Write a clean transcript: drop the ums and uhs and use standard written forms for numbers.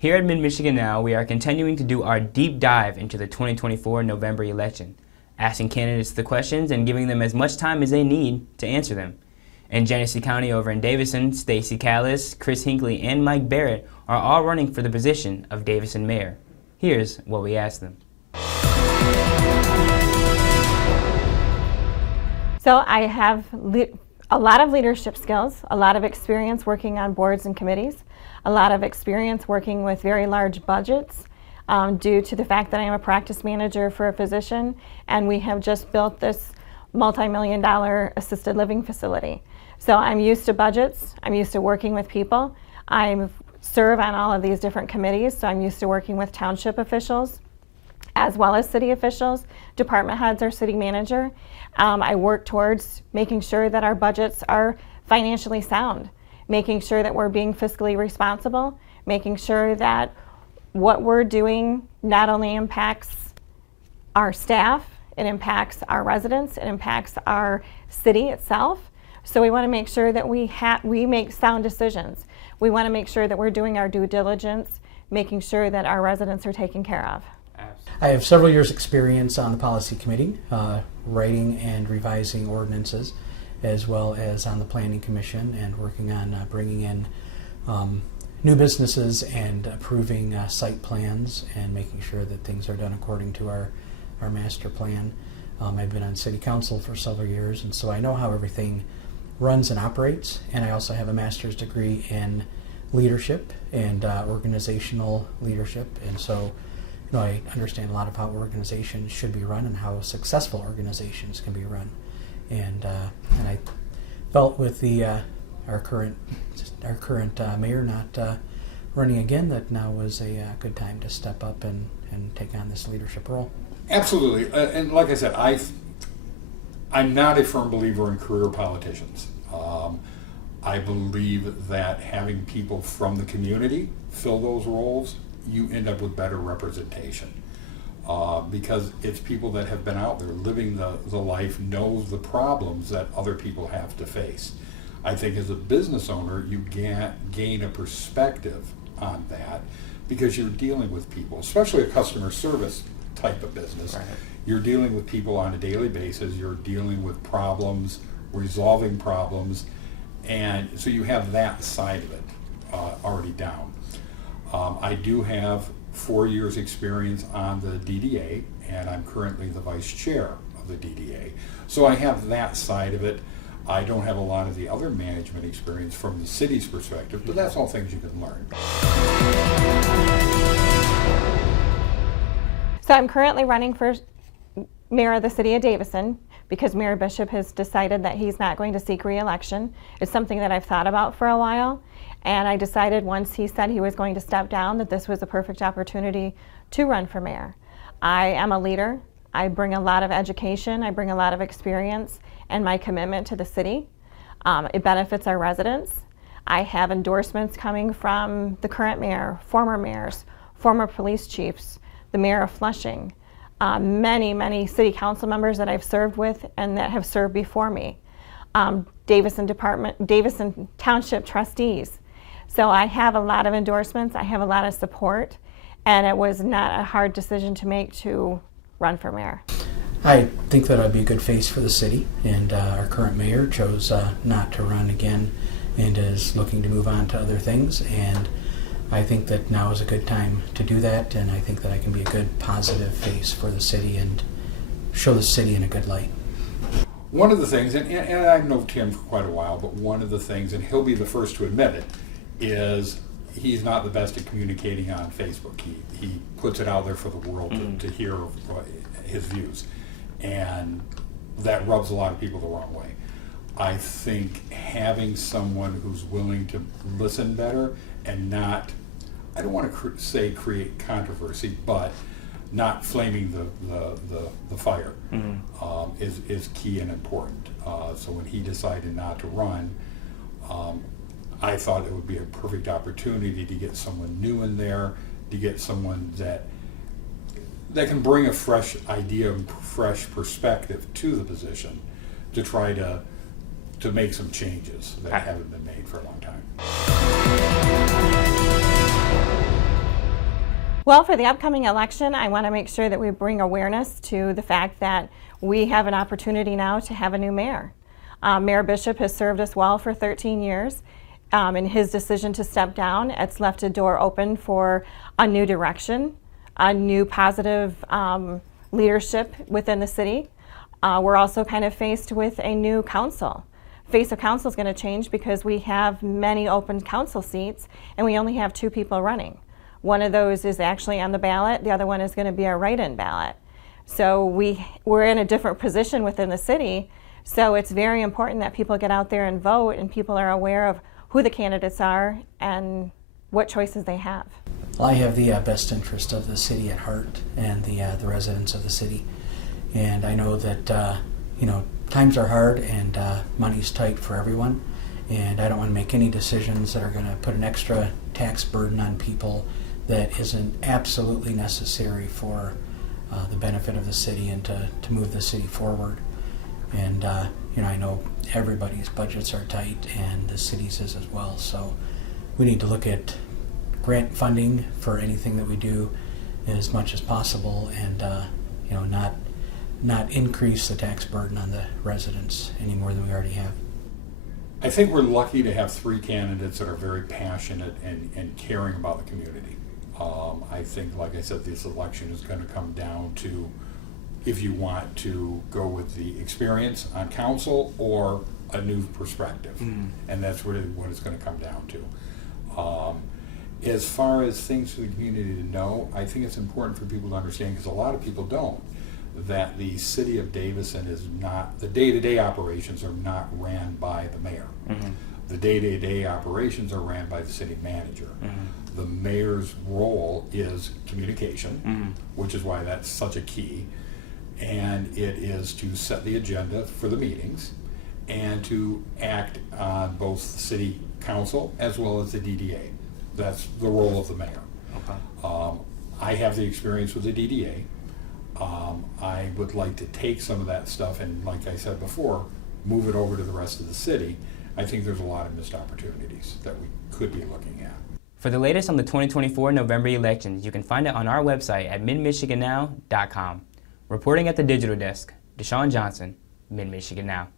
Here at Mid-Michigan Now, we are continuing to do our deep dive into the 2024 November election, asking candidates the questions and giving them as much time as they need to answer them. In Genesee County over in Davison, Stacey Callis, Chris Hinckley, and Mike Barrett are all running for the position of Davison Mayor. Here's what we asked them. So I have a lot of leadership skills, a lot of experience working on boards and committees, a lot of experience working with very large budgets due to the fact that I am a practice manager for a physician, and we have just built this multi-million-dollar assisted living facility. So I'm used to budgets, I'm used to working with people, I serve on all of these different committees, so I'm used to working with township officials as well as city officials, department heads, or city manager. I work towards making sure that our budgets are financially sound, making sure that we're being fiscally responsible, making sure that what we're doing not only impacts our staff, it impacts our residents, it impacts our city itself. So we want to make sure that we make sound decisions. We want to make sure that we're doing our due diligence, making sure that our residents are taken care of. I have several years' experience on the policy committee, writing and revising ordinances, as well as on the planning commission and working on bringing in new businesses and approving site plans and making sure that things are done according to our master plan. I've been on city council for several years, and so I know how everything runs and operates, and I also have a master's degree in leadership and organizational leadership, and so I understand a lot of how organizations should be run and how successful organizations can be run. And I felt with our current mayor not running again, that now was a good time to step up and take on this leadership role. Absolutely, and like I said, I'm not a firm believer in career politicians. I believe that having people from the community fill those roles, you end up with better representation. Because it's people that have been out there living the life, knows the problems that other people have to face. I think as a business owner, you gain a perspective on that because you're dealing with people, especially a customer service type of business. Right. You're dealing with people on a daily basis, you're dealing with problems, resolving problems, and so you have that side of it already down. I do have 4 years experience on the DDA, and I'm currently the vice chair of the DDA. So I have that side of it. I don't have a lot of the other management experience from the city's perspective, but that's all things you can learn. So I'm currently running for mayor of the city of Davison because Mayor Bishop has decided that he's not going to seek re-election. It's something that I've thought about for a while. And I decided once he said he was going to step down that this was a perfect opportunity to run for mayor. I am a leader. I bring a lot of education. I bring a lot of experience and my commitment to the city. It benefits our residents. I have endorsements coming from the current mayor, former mayors, former police chiefs, the mayor of Flushing, many city council members that I've served with and that have served before me, Davison Township trustees. So I have a lot of endorsements, I have a lot of support, and it was not a hard decision to make to run for mayor. I think that I'd be a good face for the city, and our current mayor chose not to run again and is looking to move on to other things, and I think that now is a good time to do that, and I think that I can be a good positive face for the city and show the city in a good light. One of the things, and I've known Tim for quite a while, but one of the things, and he'll be the first to admit it, is he's not the best at communicating on Facebook. He puts it out there for the world to hear his views, and that rubs a lot of people the wrong way. I think having someone who's willing to listen better and not, I don't want to say create controversy, but not flaming the fire is key and important. So when he decided not to run, I thought it would be a perfect opportunity to get someone new in there, to get someone that can bring a fresh idea, fresh perspective to the position, to try to make some changes that haven't been made for a long time. Well, for the upcoming election, I want to make sure that we bring awareness to the fact that we have an opportunity now to have a new mayor. Mayor Bishop has served us well for 13 years. In his decision to step down, it's left a door open for a new direction, a new positive leadership within the city. We're also kind of faced with a new council. Face of council is going to change because we have many open council seats and we only have 2 people running. One of those is actually on the ballot, the other one is going to be a write-in ballot. So we're in a different position within the city, so it's very important that people get out there and vote and people are aware of who the candidates are and what choices they have. Well, I have the best interest of the city at heart and the residents of the city. And I know that, times are hard and money's tight for everyone. And I don't want to make any decisions that are going to put an extra tax burden on people that isn't absolutely necessary for the benefit of the city and to move the city forward. And, I know everybody's budgets are tight and the city's is as well. So we need to look at grant funding for anything that we do as much as possible and, not increase the tax burden on the residents any more than we already have. I think we're lucky to have 3 candidates that are very passionate and caring about the community. I think, like I said, this election is going to come down to if you want to go with the experience on council or a new perspective. And that's really what it's going to come down to. As far as things for the community to know, I think it's important for people to understand, because a lot of people don't, that the city of Davison is not, the day-to-day operations are not ran by the mayor. The day-to-day operations are ran by the city manager. The mayor's role is communication, which is why that's such a key. And it is to set the agenda for the meetings and to act on both the city council as well as the DDA. That's the role of the mayor. Okay. I have the experience with the DDA. I would like to take some of that stuff and, like I said before, move it over to the rest of the city. I think there's a lot of missed opportunities that we could be looking at. For the latest on the 2024 November elections, you can find it on our website at Mid-MichiganNow.com. Reporting at the Digital Desk, Deshaun Johnson, Mid-Michigan Now.